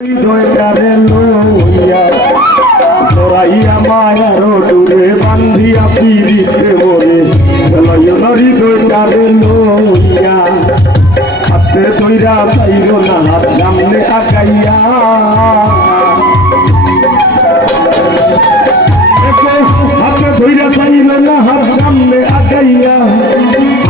হাতে হাত সামনে আগাইয়া। হাতে ধৈরা চাইল না হাত সামনে আগাইয়া।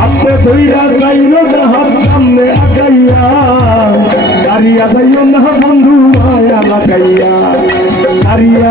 হাতে ধৈরা সারিয়া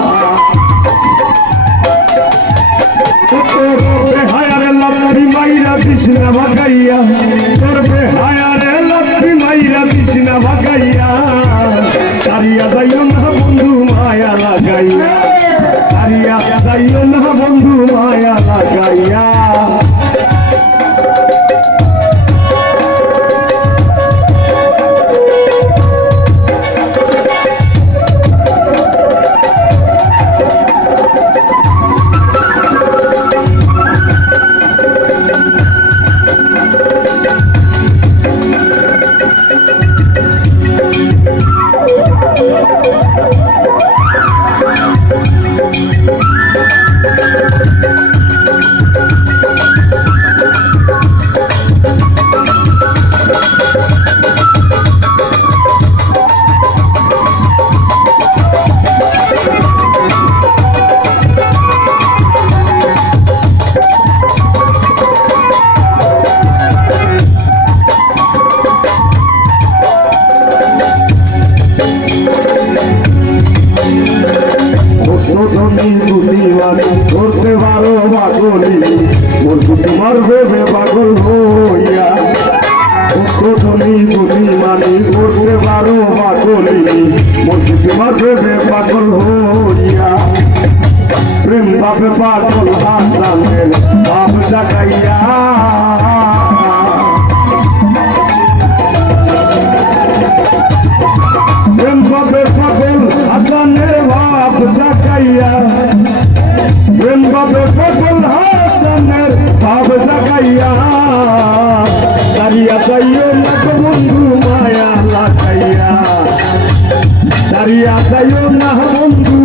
সারিয়া যাইও না বন্ধু মোর তোমার ভেবে পাগল হইয়া। ধনী মানি করতে পারো পাগলি। তোমার ভেবে পাগল হইয়া। প্রেম বাপে পাগল হাসানের, বাপ জাগাইয়া যাইও না গো বন্ধু মায়া লাগাইয়া। সারিয়া যাইও না বন্ধু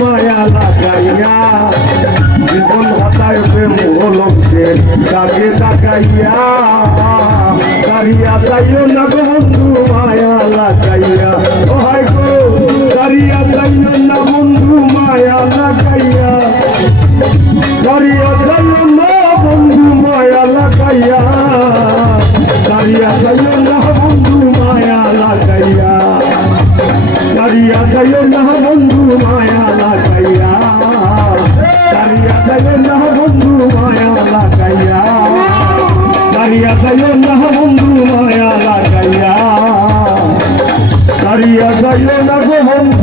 মায়া লাগাইয়া। জীবন হাতায় প্রেম হলকে তাকে তাকাইয়া। সারিয়া যাইও না গো বন্ধু মায়া লাগাইয়া। ও হাই মায়া লাগাইয়া। সারিয়া যাইও না বন্ধু মায়া লাগাইয়া। সারিয়া যাইও না বন্ধু মায়া লাগাইয়া। সারিয়া যাইও না গো বন্ধু